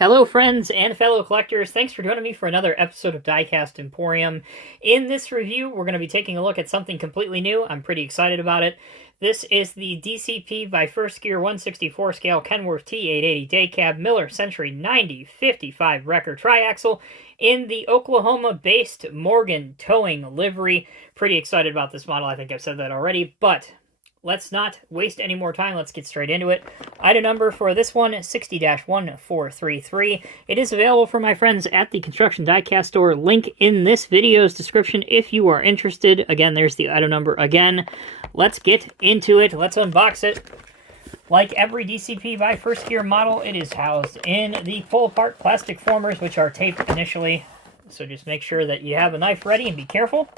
Hello friends and fellow collectors, thanks for joining me for another episode of Diecast Emporium. In this review, we're going to be taking a look at something completely new. I'm pretty excited about it. This is the DCP by First Gear 1/64 scale Kenworth T800 day cab Miller Century 9055 wrecker triaxle in the Oklahoma-based Morgan towing livery. Pretty excited about this model. I think I've said that already, but let's not waste any more time. Let's get straight into it. Item number for this one, 60-1433. It is available for my friends at the Construction Diecast Store. Link in this video's description if you are interested. Again, there's the item number again. Let's get into it. Let's unbox it. Like every DCP by First Gear model, it is housed in the pull-apart plastic formers, which are taped initially. So just make sure that you have a knife ready and be careful.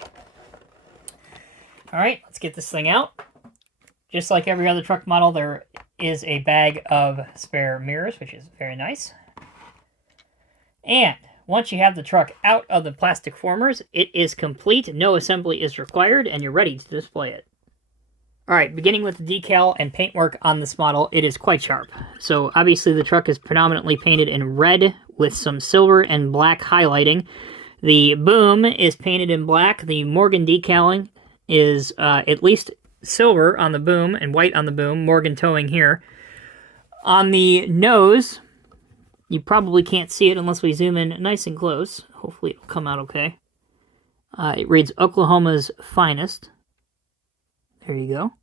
All right, let's get this thing out. Just like every other truck model, there is a bag of spare mirrors, which is very nice. And once you have the truck out of the plastic formers, it is complete. No assembly is required, and you're ready to display it. All right, beginning with the decal and paintwork on this model, it is quite sharp. So obviously the truck is predominantly painted in red with some silver and black highlighting. The boom is painted in black. The Morgan decaling is at least silver on the boom and white on the boom, Morgan towing here. On the nose, you probably can't see it unless we zoom in nice and close. Hopefully it'll come out okay. It reads Oklahoma's Finest. There you go.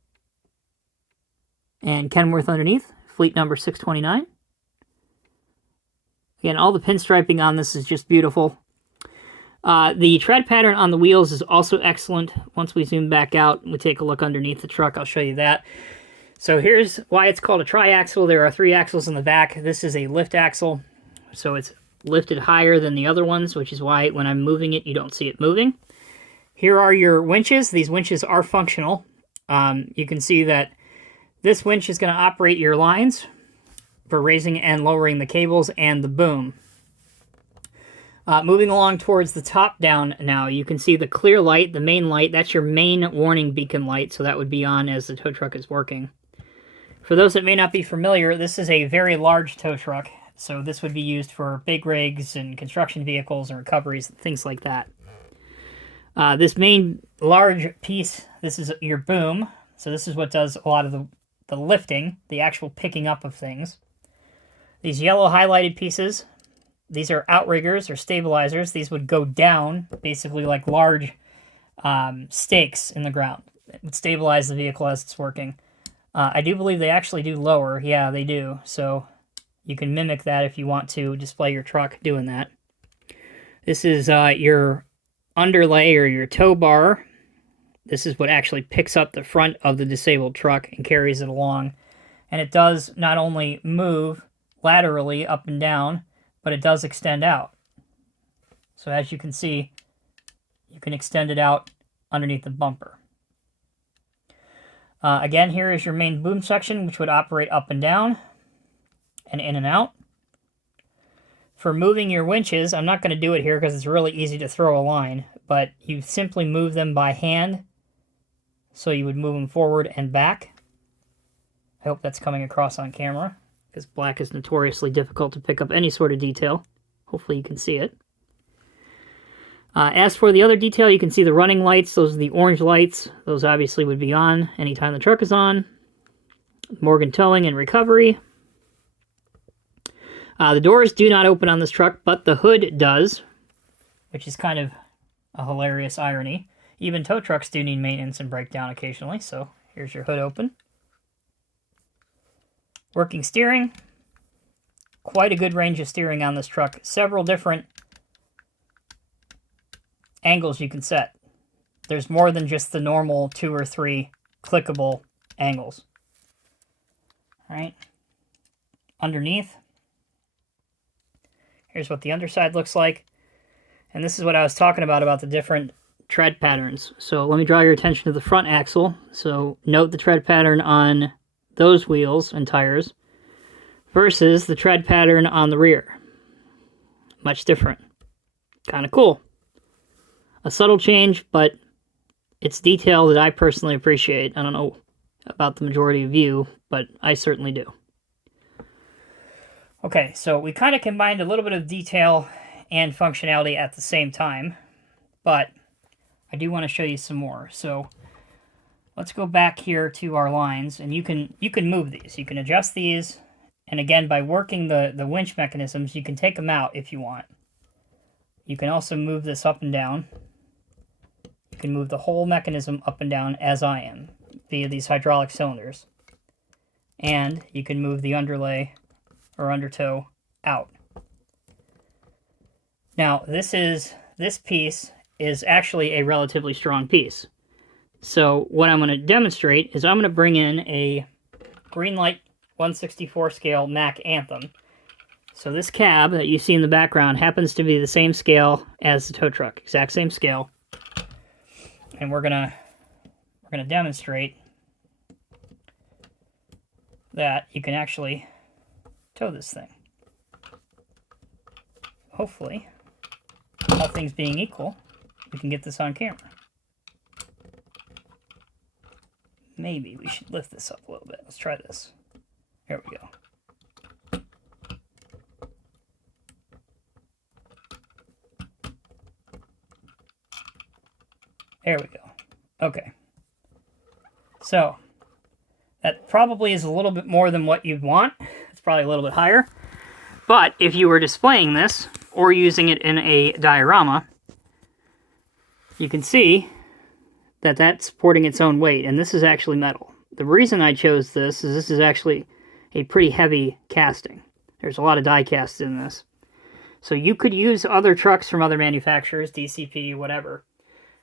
And Kenworth underneath, fleet number 629. Again, all the pinstriping on this is just beautiful. The tread pattern on the wheels is also excellent. Once we zoom back out and we take a look underneath the truck, I'll show you that. So here's why it's called a triaxle. There are 3 axles in the back. This is a lift axle, so it's lifted higher than the other ones, which is why when I'm moving it, you don't see it moving. Here are your winches. These winches are functional. You can see that this winch is going to operate your lines for raising and lowering the cables and the boom. Moving along towards the top down now, you can see the clear light, the main light. That's your main warning beacon light, so that would be on as the tow truck is working. For those that may not be familiar, this is a very large tow truck, so this would be used for big rigs and construction vehicles and recoveries, things like that. This main large piece, this is your boom, so this is what does a lot of the lifting, the actual picking up of things. These yellow highlighted pieces, these are outriggers or stabilizers. These would go down, basically like large stakes in the ground. It would stabilize the vehicle as it's working. I do believe they actually do lower. Yeah, they do. So you can mimic that if you want to display your truck doing that. This is your underlay or your tow bar. This is what actually picks up the front of the disabled truck and carries it along. And it does not only move laterally up and down, but it does extend out. So as you can see, you can extend it out underneath the bumper. Again, here is your main boom section, which would operate up and down and in and out. For moving your winches, I'm not going to do it here because it's really easy to throw a line, but you simply move them by hand. So you would move them forward and back. I hope that's coming across on camera, because black is notoriously difficult to pick up any sort of detail. Hopefully you can see it. As for the other detail, you can see the running lights. Those are the orange lights. Those obviously would be on anytime the truck is on. Morgan towing and recovery. The doors do not open on this truck, but the hood does, which is kind of a hilarious irony. Even tow trucks do need maintenance and breakdown occasionally, so here's your hood open. Working steering. Quite a good range of steering on this truck. Several different angles you can set. There's more than just the normal 2 or 3 clickable angles. All right. Underneath. Here's what the underside looks like. And this is what I was talking about the different tread patterns. So let me draw your attention to the front axle. So note the tread pattern on those wheels and tires versus the tread pattern on the rear. Much different. Kind of cool. A subtle change, but it's detail that I personally appreciate. I don't know about the majority of you, but I certainly do. Okay, so we kind of combined a little bit of detail and functionality at the same time, but I do want to show you some more. So let's go back here to our lines, and you can move these. You can adjust these, and again, by working the winch mechanisms, you can take them out if you want. You can also move this up and down. You can move the whole mechanism up and down as I am via these hydraulic cylinders. And you can move the underlay or undertow out. Now, this piece is actually a relatively strong piece. So what I'm going to demonstrate is I'm going to bring in a Greenlight 1/64 scale Mac Anthem. So this cab that you see in the background happens to be the same scale as the tow truck, exact same scale. And we're gonna demonstrate that you can actually tow this thing. Hopefully, all things being equal, we can get this on camera. Maybe we should lift this up a little bit. Let's try this. Here we go. There we go. Okay. So, that probably is a little bit more than what you'd want. It's probably a little bit higher. But if you were displaying this, or using it in a diorama, you can see that that's supporting its own weight, and this is actually metal. The reason I chose this is actually a pretty heavy casting. There's a lot of die cast in this. So you could use other trucks from other manufacturers, DCP, whatever.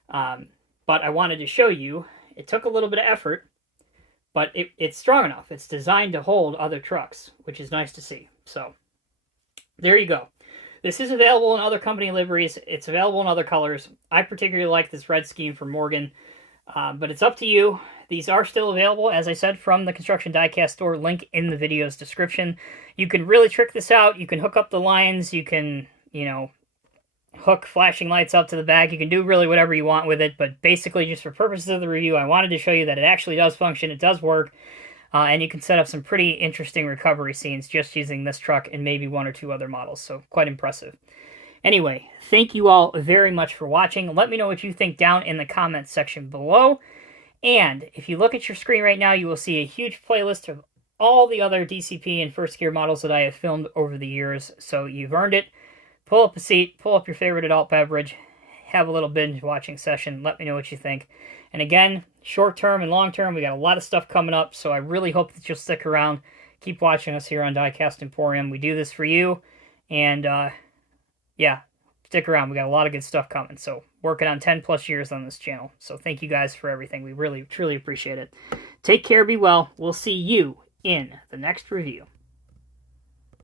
But I wanted to show you, it took a little bit of effort, but it's strong enough. It's designed to hold other trucks, which is nice to see. So, there you go. This is available in other company liveries. It's available in other colors. I particularly like this red scheme for Morgan, but it's up to you. These are still available, as I said, from the Construction Diecast Store, link in the video's description. You can really trick this out. You can hook up the lines. You can, hook flashing lights up to the back. You can do really whatever you want with it, but basically just for purposes of the review, I wanted to show you that it actually does function, it does work, and you can set up some pretty interesting recovery scenes just using this truck and maybe one or two other models, so quite impressive. Anyway, thank you all very much for watching. Let me know what you think down in the comments section below, and if you look at your screen right now, you will see a huge playlist of all the other DCP and first gear models that I have filmed over the years, so you've earned it. Pull up a seat, pull up your favorite adult beverage, have a little binge watching session, let me know what you think. And again, short term and long term, we got a lot of stuff coming up, so I really hope that you'll stick around. Keep watching us here on Diecast Emporium. We do this for you, and yeah, stick around. We got a lot of good stuff coming, so working on 10 plus years on this channel. So thank you guys for everything. We really, truly appreciate it. Take care, be well. We'll see you in the next review.